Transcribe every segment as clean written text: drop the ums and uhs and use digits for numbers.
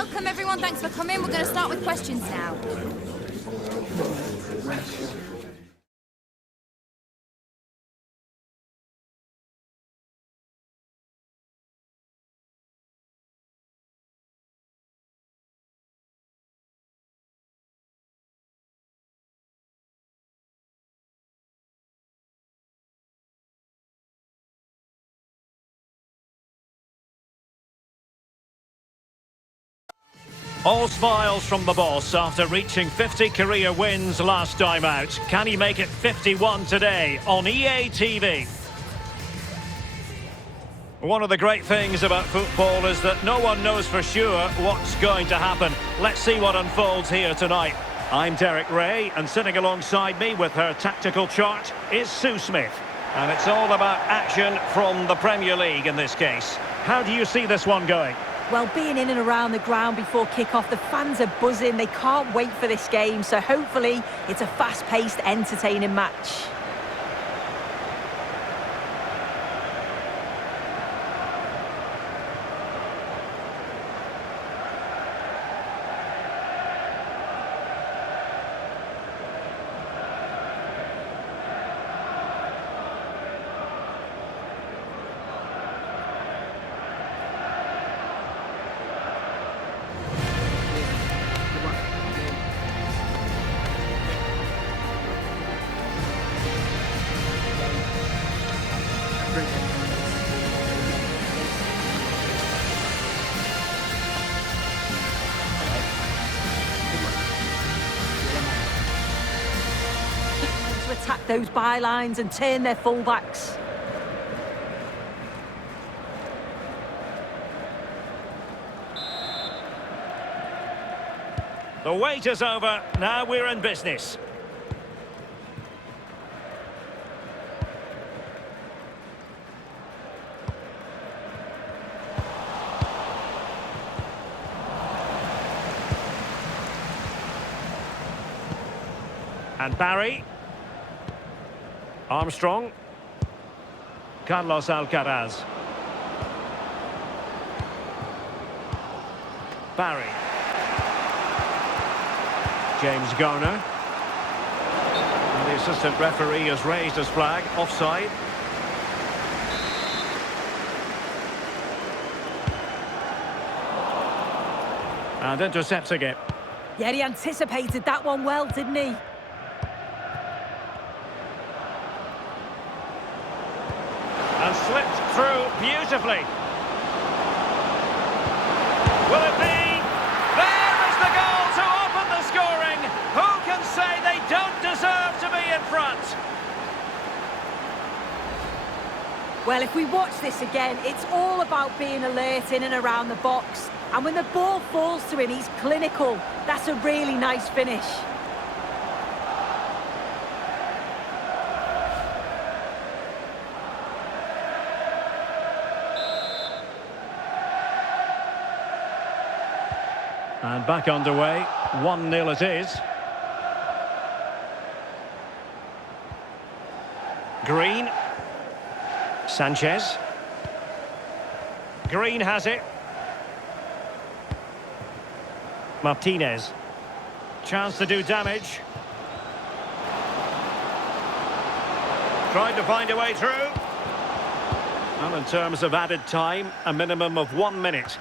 welcome everyone. Thanks for coming. We're going to start with questions now. All smiles from the boss after reaching 50 career wins last time out. Can he make it 51 today on EA TV? One of the great things about football is that no one knows for sure what's going to happen. Let's see what unfolds here tonight. I'm Derek Ray, and sitting alongside me with her tactical chart is Sue Smith. And it's all about action from the Premier League in this case. How do you see this one going? Well, being in and around the ground before kick-off, the fans are buzzing. They can't wait for this game, so hopefully it's a fast-paced, entertaining match. Attack those bylines and turn their fullbacks. The wait is over. Now we're in business. And Barry. Armstrong. Carlos Alcaraz. Barry. James Garner. And the assistant referee has raised his flag. Offside. And intercepts again. Yeah, he anticipated that one well, didn't he? And slipped through beautifully. Will it be? There is the goal to open the scoring. Who can say they don't deserve to be in front? Well, if we watch this again, it's all about being alert in and around the box. And when the ball falls to him, he's clinical. That's a really nice finish. And back underway, 1-0 it is. Green. Sanchez. Green has it. Martinez. Chance to do damage. Tried to find a way through. Well, in terms of added time, a minimum of 1 minute.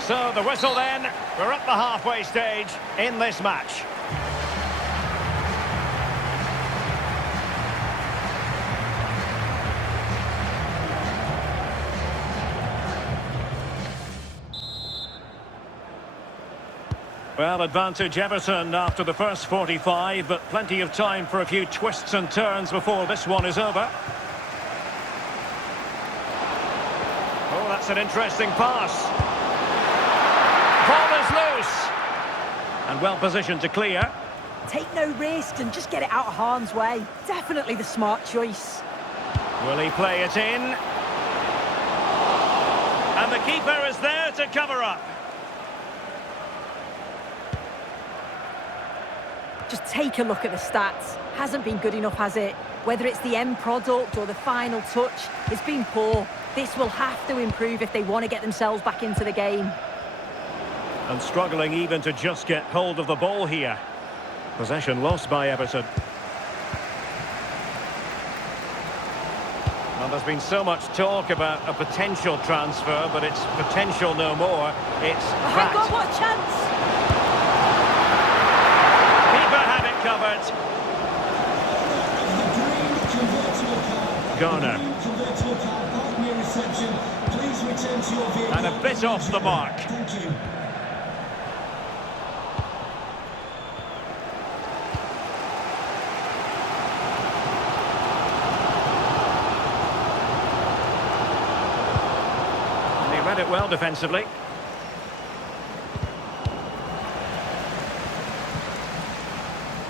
So the whistle then, we're at the halfway stage in this match. Well, advantage Everton after the first 45, but plenty of time for a few twists and turns before this one is over. Oh, that's an interesting pass. Ball is loose. And well positioned to clear. Take no risks and just get it out of harm's way. Definitely the smart choice. Will he play it in? And the keeper is there to cover up. Just take a look at the stats. Hasn't been good enough, has it? Whether it's the end product or the final touch, it's been poor. This will have to improve if they want to get themselves back into the game. And struggling even to just get hold of the ball here. Possession lost by Everton. Well, there's been so much talk about a potential transfer, but it's potential no more. It's fact. Hang on, what a chance! Keeper had it covered. Garner. And a bit off the mark. Thank you. And he read it well defensively.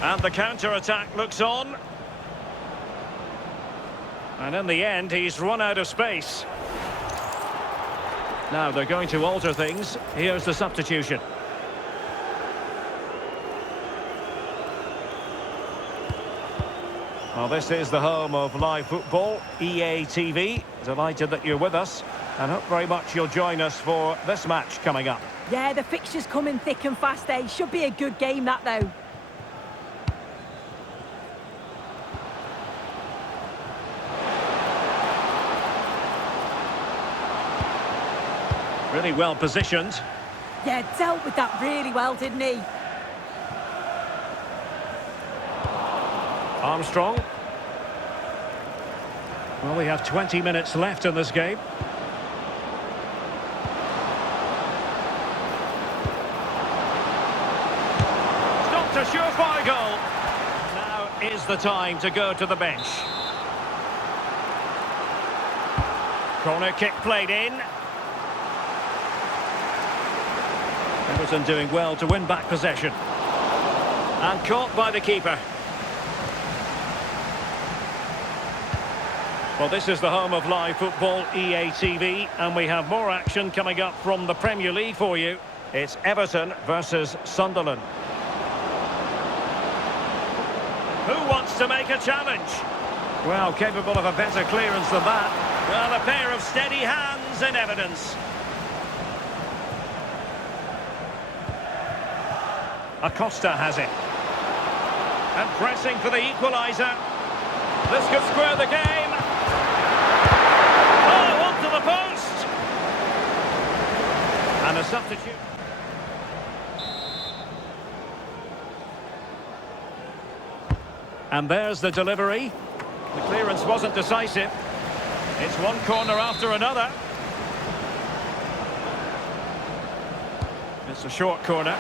And the counter-attack looks on. And in the end, he's run out of space. Now they're going to alter things. Here's the substitution. Well, this is the home of live football, EA TV. Delighted that you're with us, and hope very much you'll join us for this match coming up. Yeah, the fixtures come in thick and fast, eh? Should be a good game, that, though. Really well positioned. Yeah, dealt with that really well, didn't he? Armstrong. Well, we have 20 minutes left in this game. Stopped a surefire goal. Now is the time to go to the bench. Corner kick played in. Everton doing well to win back possession. And caught by the keeper. Well, this is the home of live football, EA TV, and we have more action coming up from the Premier League for you. It's Everton versus Sunderland. Who wants to make a challenge? Well, capable of a better clearance than that. Well, a pair of steady hands in evidence. Acosta has it. And pressing for the equaliser. This could square the game. Oh, onto the post. And a substitute. And there's the delivery. The clearance wasn't decisive. It's one corner after another. It's a short corner.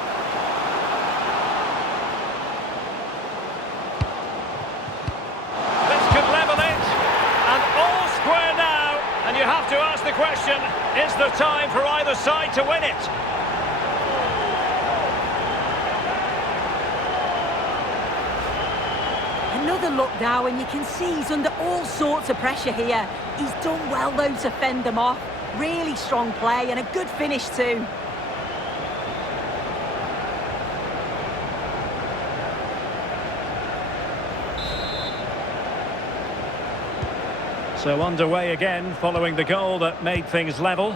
And you have to ask the question, is there time for either side to win it? Another look now, and you can see he's under all sorts of pressure here. He's done well, though, to fend them off. Really strong play and a good finish too. So underway again, following the goal that made things level.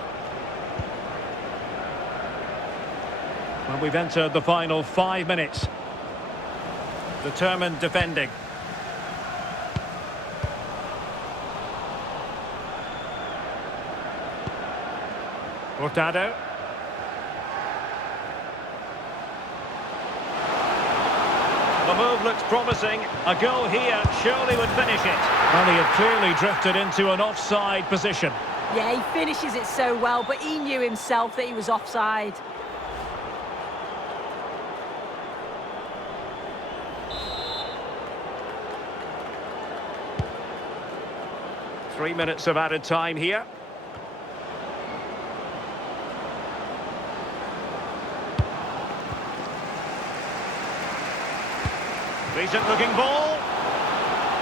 Well, we've entered the final 5 minutes. Determined defending. Hurtado. The move looks promising. A goal here surely would finish it. Well, he had clearly drifted into an offside position. Yeah, he finishes it so well, but he knew himself that he was offside. Three minutes of added time here. Decent looking ball,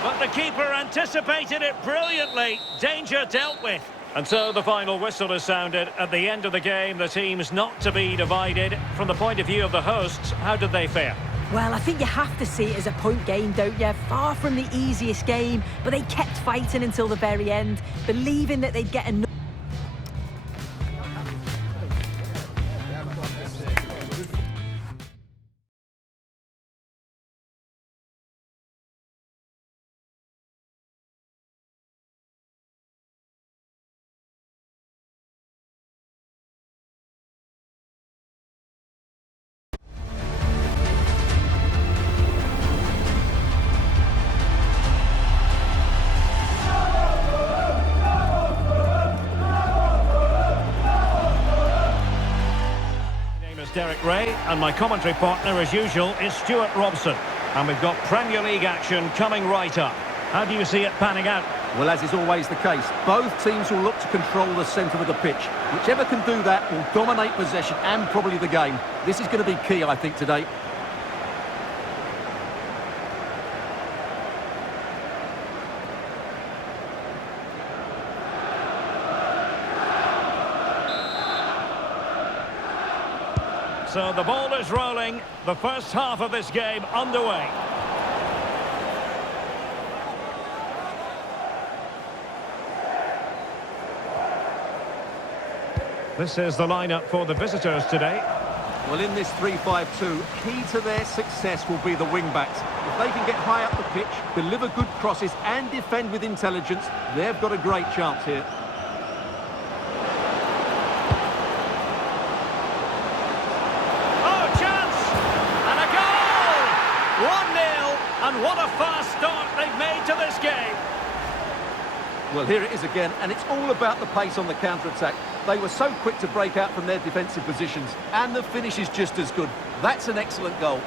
but the keeper anticipated it brilliantly. Danger dealt with. And so the final whistle is sounded at the end of the game. The team's not to be divided. From the point of view of the hosts, how did they fare? Well, I think you have to see it as a point game, don't you? Far from the easiest game, but they kept fighting until the very end, believing that they'd get another. Derek Ray, and my commentary partner, as usual, is Stuart Robson. And we've got Premier League action coming right up. How do you see it panning out? Well, as is always the case, both teams will look to control the centre of the pitch. Whichever can do that will dominate possession and probably the game. This is going to be key, I think, today. So the ball is rolling, the first half of this game underway. This is the lineup for the visitors today. Well, in this 3-5-2, key to their success will be the wing-backs. If they can get high up the pitch, deliver good crosses and defend with intelligence, they've got a great chance here. And what a fast start they've made to this game. Well, here it is again, and it's all about the pace on the counter-attack. They were so quick to break out from their defensive positions, and the finish is just as good. That's an excellent goal.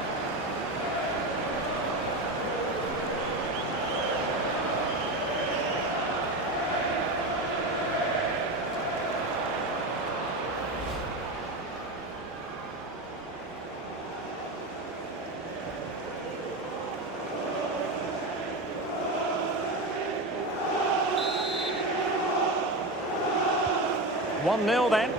One 0 then.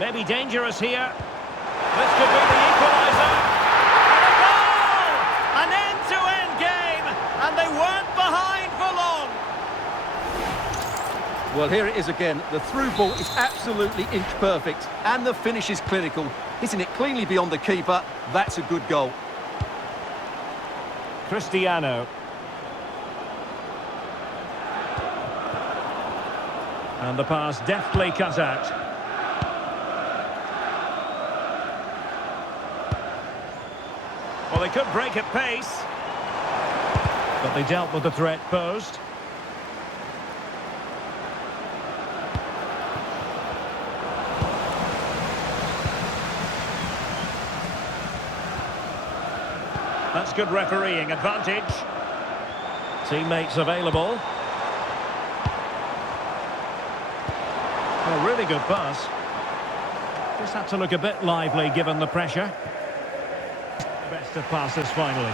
Maybe dangerous here. This could be the equaliser. And a goal! An end-to-end game, and they weren't behind for long. Well, here it is again. The through ball is absolutely inch perfect, and the finish is clinical. Hitting it cleanly beyond the keeper, that's a good goal. Cristiano. And the pass deftly cut out. Well, they could break at pace, but they dealt with the threat posed. That's good refereeing advantage. Teammates available. A really good pass. Just had to look a bit lively given the pressure. Best of passes finally.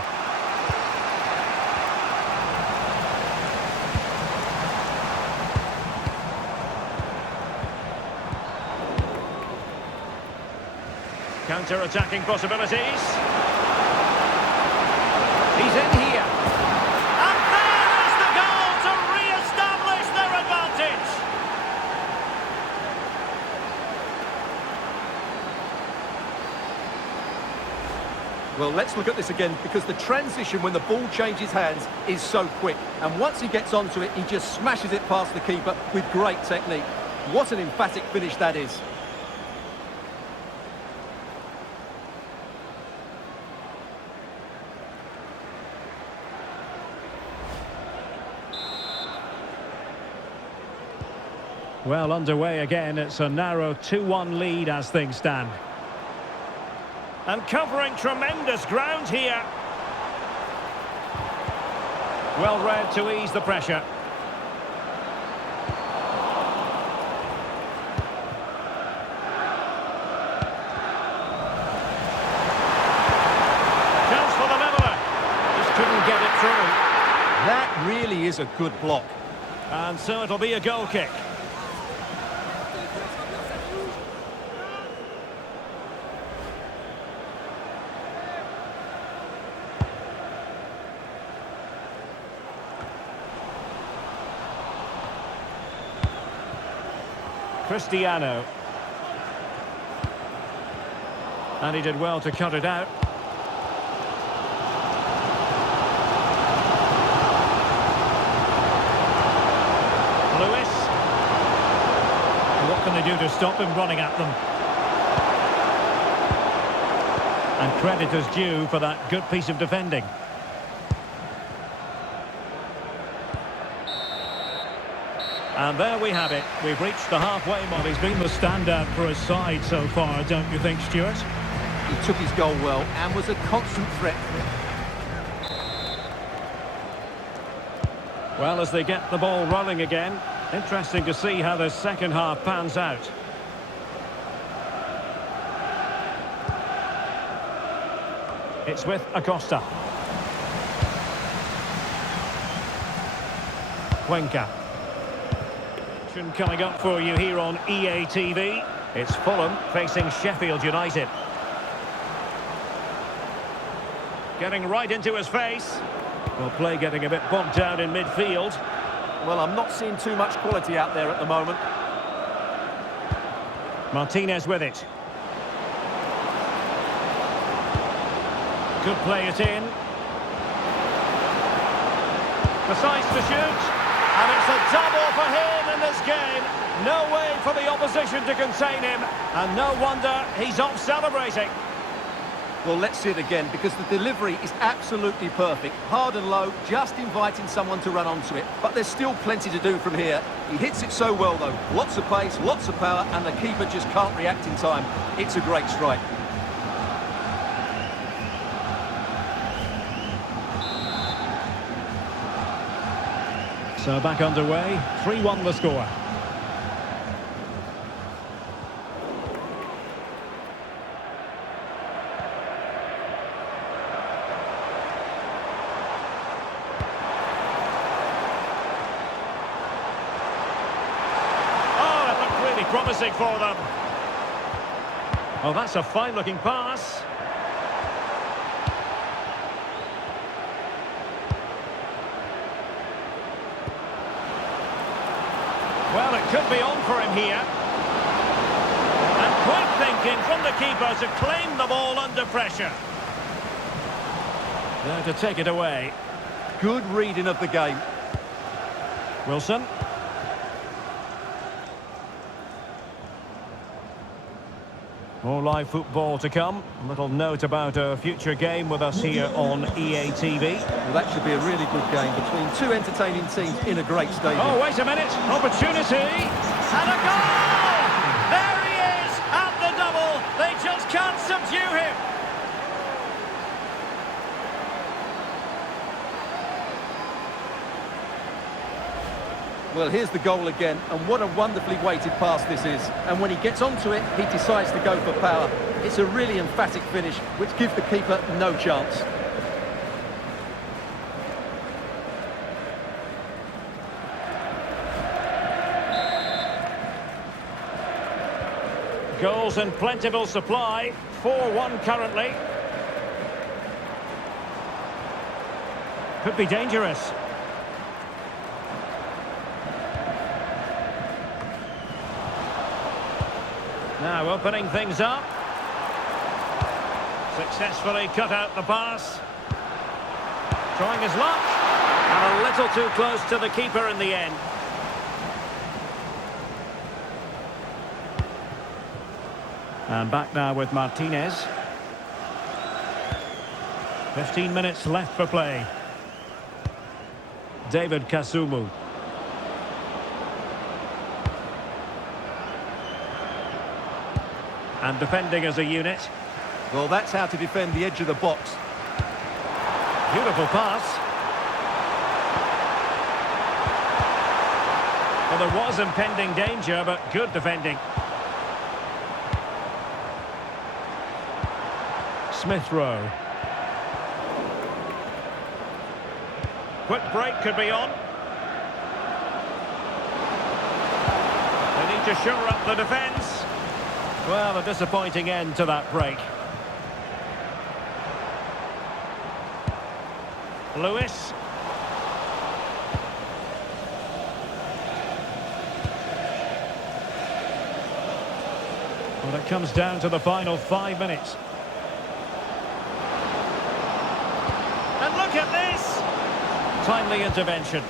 Counter-attacking possibilities. He's in here. And there is the goal to re-establish their advantage. Well, let's look at this again, because the transition when the ball changes hands is so quick. And once he gets onto it, he just smashes it past the keeper with great technique. What an emphatic finish that is. Well, underway again. It's a narrow 2-1 lead as things stand. And covering tremendous ground here. Well read to ease the pressure. Chance for the leveller. Just couldn't get it through. That really is a good block. And so it'll be a goal kick. Cristiano. And he did well to cut it out. Lewis. What can they do to stop him running at them? And credit is due for that good piece of defending. And there we have it. We've reached the halfway mark. He's been the standout for his side so far, don't you think, Stuart? He took his goal well and was a constant threat. Well, as they get the ball rolling again, interesting to see how the second half pans out. It's with Acosta. Cuenca. Action coming up for you here on EA TV. It's Fulham facing Sheffield United. Getting right into his face. Well, play getting a bit bogged down in midfield. Well, I'm not seeing too much quality out there at the moment. Martinez with it. Could play it in. Decides to shoot. And it's a double for him in this game. No way for the opposition to contain him. And no wonder he's off celebrating. Well, let's see it again, because the delivery is absolutely perfect. Hard and low, just inviting someone to run onto it. But there's still plenty to do from here. He hits it so well, though. Lots of pace, lots of power, and the keeper just can't react in time. It's a great strike. So back underway, 3-1 the score. Oh, that looked really promising for them. Oh, that's a fine-looking pass. Well, it could be on for him here. And quick thinking from the keeper to claim the ball under pressure. There to take it away. Good reading of the game. Wilson. More live football to come. A little note about a future game with us here on EA TV. Well, that should be a really good game between two entertaining teams in a great stadium. Oh, wait a minute. Opportunity. And a goal! There he is at the double. They just can't subdue him. Well, here's the goal again, and what a wonderfully weighted pass this is. And when he gets onto it, he decides to go for power. It's a really emphatic finish, which gives the keeper no chance. Goals in plentiful supply. 4-1 currently. Could be dangerous. Now opening things up. Successfully cut out the pass. Trying his luck. And a little too close to the keeper in the end. And back now with Martinez. 15 minutes left for play. David Kasumu. And defending as a unit. Well, that's how to defend the edge of the box. Beautiful pass. Well, there was impending danger, but good defending. Smith Rowe. Quick break could be on. They need to shore up the defence. Well, a disappointing end to that break. Lewis. Well, it comes down to the final 5 minutes. And look at this! Timely intervention.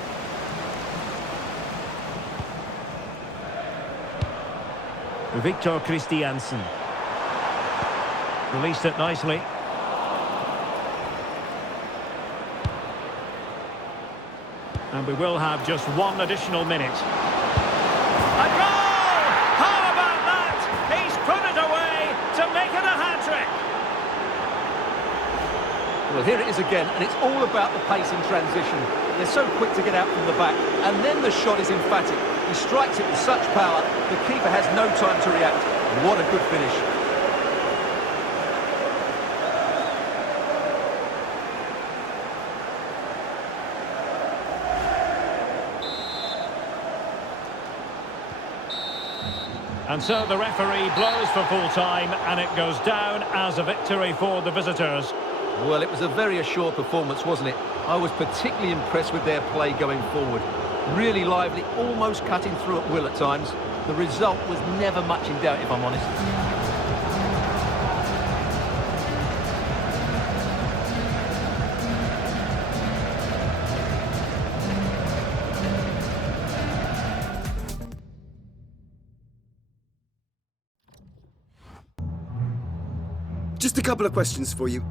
Victor Christiansen. Released it nicely. And we will have just one additional minute. Well, here it is again, and it's all about the pace in transition. They're so quick to get out from the back, and then the shot is emphatic. He strikes it with such power, the keeper has no time to react. What a good finish. And so the referee blows for full time, and it goes down as a victory for the visitors. Well, it was a very assured performance, wasn't it? I was particularly impressed with their play going forward. Really lively, almost cutting through at will at times. The result was never much in doubt, if I'm honest. Just a couple of questions for you.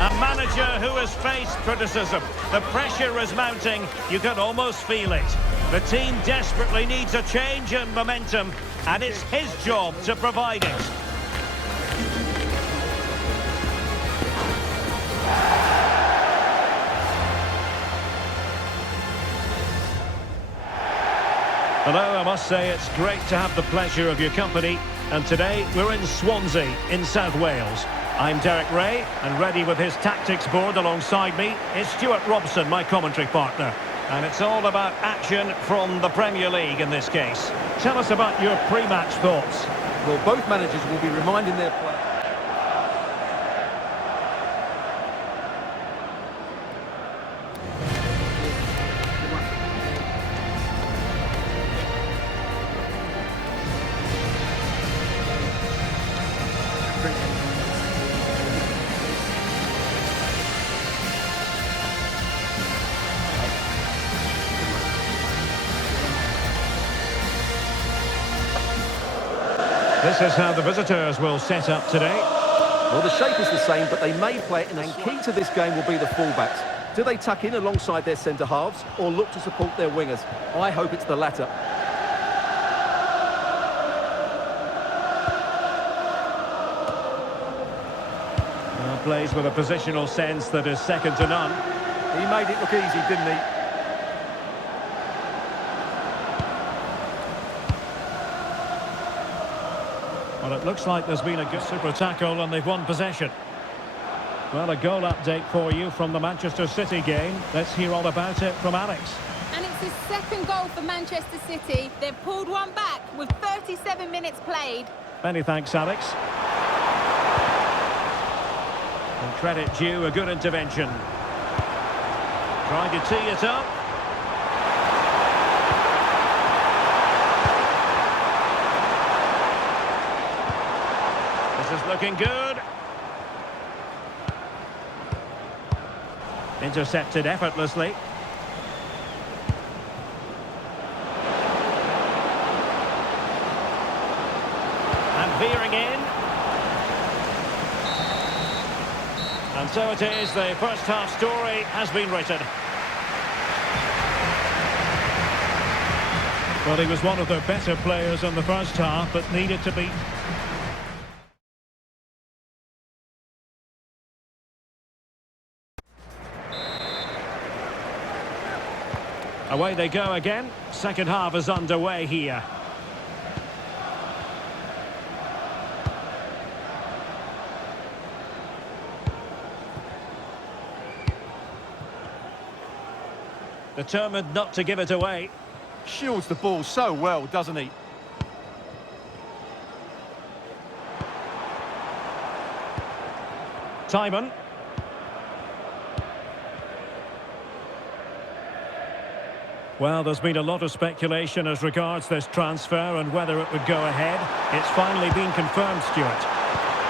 A manager who has faced criticism. The pressure is mounting. You can almost feel it. The team desperately needs a change in momentum, and it's his job to provide it. Hello, I must say it's great to have the pleasure of your company. And today we're in Swansea, in South Wales. I'm Derek Ray, and ready with his tactics board alongside me is Stuart Robson, my commentary partner. And it's all about action from the Premier League in this case. Tell us about your pre-match thoughts. Well, both managers will be reminding their players. This is how the visitors will set up today. Well, the shape is the same, but they may play it, and key to this game will be the fullbacks. Do they tuck in alongside their centre-halves, or look to support their wingers? I hope it's the latter. Well, plays with a positional sense that is second to none. He made it look easy, didn't he? Well, it looks like there's been a good super tackle and they've won possession. Well, a goal update for you from the Manchester City game. Let's hear all about it from Alex. And it's his second goal for Manchester City. They've pulled one back with 37 minutes played. Many thanks, Alex. And credit due, a good intervention. Trying to tee it up. This is looking good. Intercepted effortlessly. And veering in. And so it is, the first half story has been written. Well, he was one of the better players in the first half, but needed to be... Away they go again. Second half is underway here. determined not to give it away. Shields the ball so well, doesn't he? Timon. Well, there's been a lot of speculation as regards this transfer and whether it would go ahead. It's finally been confirmed, Stuart.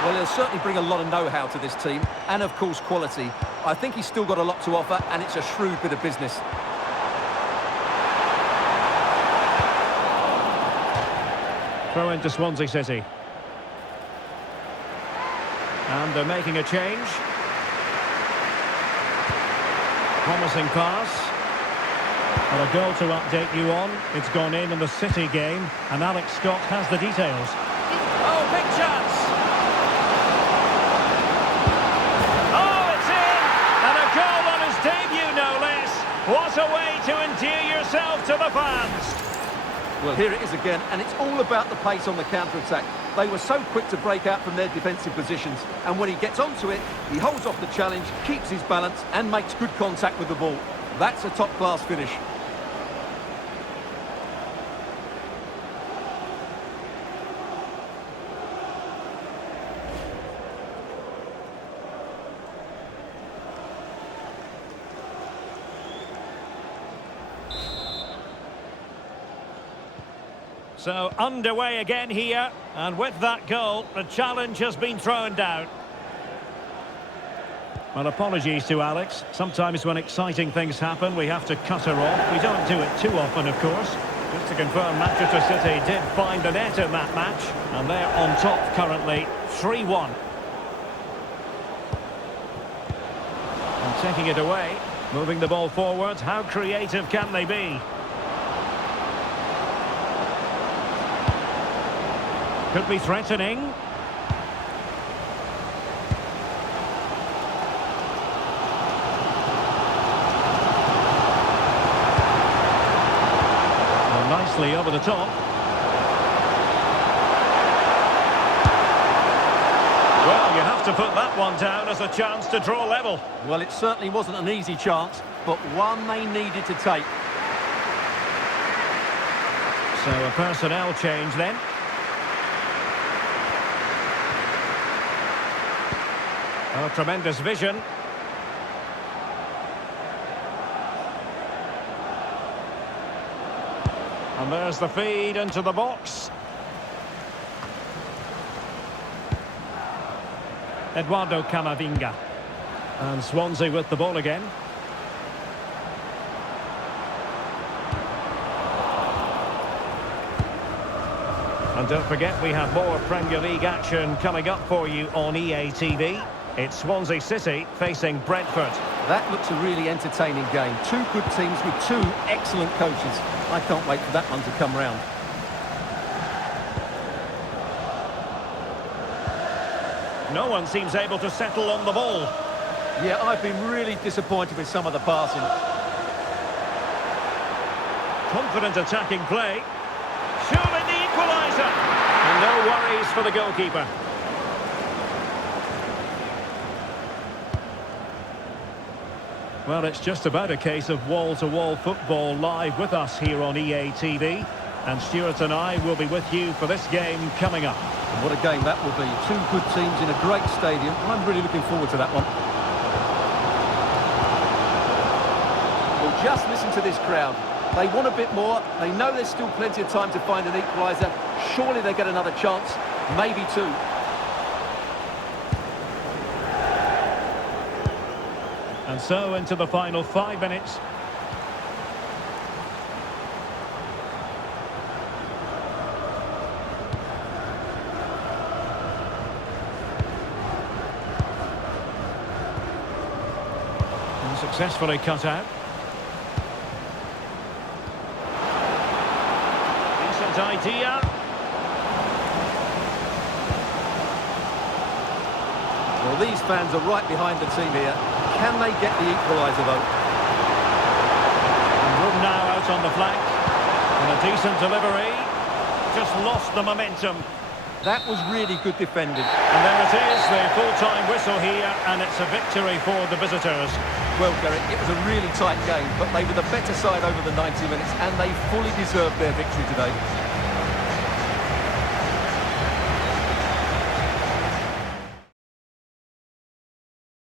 Well, he'll certainly bring a lot of know-how to this team, and of course quality. I think he's still got a lot to offer, and it's a shrewd bit of business. Throw into Swansea City. And they're making a change. Promising pass. Well, a goal to update you on. It's gone in the City game, and Alex Scott has the details. Oh, big chance! Oh, it's in! And a goal on his debut, no less. What a way to endear yourself to the fans! Well, here it is again, and it's all about the pace on the counter-attack. They were so quick to break out from their defensive positions, and when he gets onto it, he holds off the challenge, keeps his balance, and makes good contact with the ball. That's a top-class finish. So underway again here, and with that goal, the challenge has been thrown down. Well, apologies to Alex. Sometimes when exciting things happen, we have to cut her off. We don't do it too often, of course. Just to confirm, Manchester City did find the net in that match, and they're on top currently, 3-1. And taking it away, moving the ball forward. How creative can they be? Could be threatening. Well, nicely over the top. Well, you have to put that one down as a chance to draw level. Well, it certainly wasn't an easy chance, but one they needed to take. So a personnel change then. Oh, tremendous vision. And there's the feed into the box. Eduardo Camavinga. And Swansea with the ball again. And don't forget, we have more Premier League action coming up for you on EA TV. It's Swansea City facing Brentford. That looks a really entertaining game. Two good teams with two excellent coaches. I can't wait for that one to come round. No one seems able to settle on the ball. Yeah, I've been really disappointed with some of the passing. Confident attacking play. Surely the equaliser. And no worries for the goalkeeper. Well, it's just about a case of wall-to-wall football live with us here on EA TV. And Stuart and I will be with you for this game coming up. And what a game that will be. Two good teams in a great stadium. I'm really looking forward to that one. Well, just listen to this crowd. They want a bit more. They know there's still plenty of time to find an equaliser. Surely they get another chance. Maybe two. And so into the final 5 minutes. And successfully cut out. Decent idea. Well, these fans are right behind the team here. Can they get the equaliser, though? And room now out on the flank. And a decent delivery. Just lost the momentum. That was really good defending. And there it is, the full-time whistle here, and it's a victory for the visitors. Well, Derek, it was a really tight game, but they were the better side over the 90 minutes, and they fully deserved their victory today.